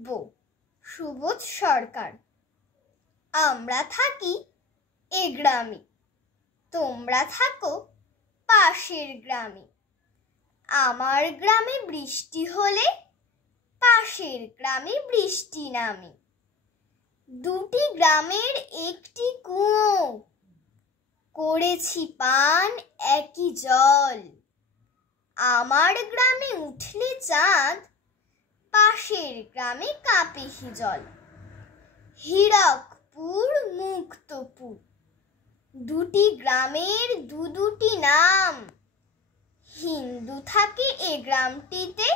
লিখব সুবোধ সরকার। আমরা থাকি এ গ্রামে, তোমরা থাকো পাশের গ্রামে। আমার গ্রামে বৃষ্টি হলে পাশের গ্রামে বৃষ্টি নামে। দুটি গ্রামের একটি কুয়ো, করেছি পান একই জল। আমার গ্রামে উঠলে চাঁদ, পাশের গ্রামে কাঁপে হিজল। হীরকপুর মুক্তপুর, দুটি গ্রামের দুটি নাম। হিন্দু থাকে এ গ্রামটিতে,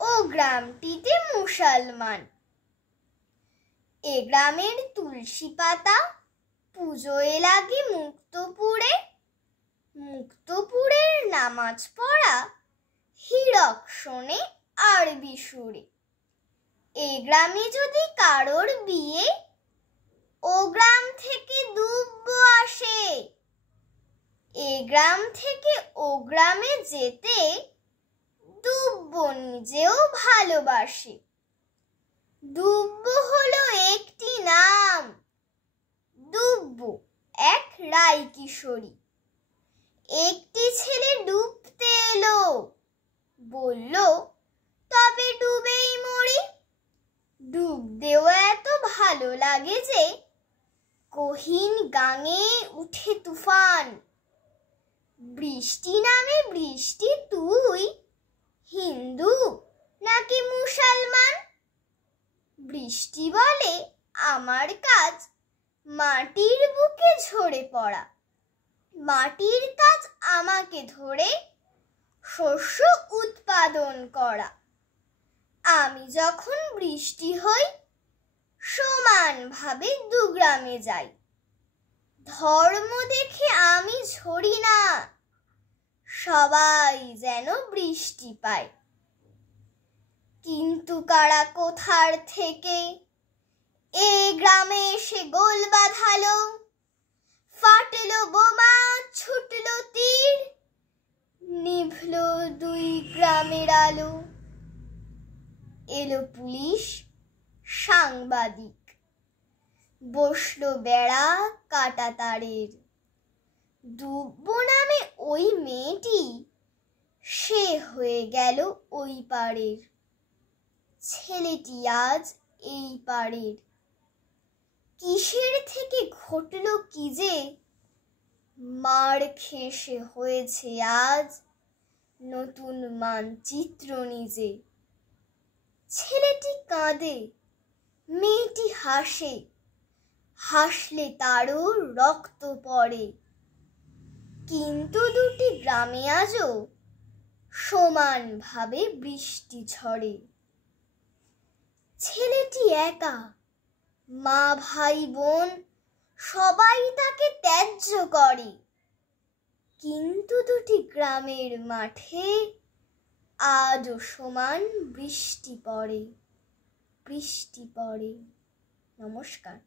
ও গ্রামটিতে মুসলমান। এ গ্রামের তুলসী পাতা পুজোয় লাগে মুক্তপুরে। মুক্তপুরের নামাজ পড়া হীরক শোনে আরবি সুরে। এ গ্রামে যদি কারোর বিয়ে, ও গ্রাম থেকে দুব্ব আসে। এ গ্রাম থেকে ও গ্রামে যেতে দুব্ব নিজেও ভালোবাসে। দুব্ব হলো একটি নাম, দুব্ব এক রায় কিশোরী। একটি ছেলে ডুবতে এলো, বলল তবে ডুবেই মরি। ডুব দেওয়া এত ভালো লাগে যে, কহিন গাঙে উঠে তুফান। বৃষ্টি নামে বৃষ্টি তুই হিন্দু নাকি মুসলমান? বৃষ্টি বলে আমার কাজ মাটির বুকে ঝরে পড়া। মাটির কাজ আমাকে ধরে শস্য উৎপাদন করা। আমি যখন বৃষ্টি হই সমানভাবে দু গ্রামে যাই। ধর্ম দেখে আমি ঝরি না, সবাই যেন বৃষ্টি পায়। কিন্তু কারা কোথার থেকে এ গ্রামে এসে গোল বাঁধালো। ফাটলো বোমা, ছুটলো তীর, নিভলো দুই গ্রামের আলো। এলো পুলিশ, সাংবাদিক, বসলো বেড়া কাটা তারের। দুব্ব নামে ওই মেয়েটি সে হয়ে গেল ওই পাড়ের। ছেলেটি আজ এই পাড়ের। কিসের থেকে ঘটল কি যে, মার খেয়ে সে হয়েছে আজ নতুন মানচিত্র নিজে। ছেলেটি কাঁদে, মেয়েটি হাসে, হাসলে তারও রক্ত পড়ে। কিন্তু দুটি গ্রামে আজও সমানভাবে বৃষ্টি ঝরে। ছেলেটি একা, মা ভাই বোন সবাই তাকে ত্যায্য করে। কিন্তু দুটি গ্রামের মাঠে আজও সমান বৃষ্টি পড়ে, বৃষ্টি পড়ে। নমস্কার।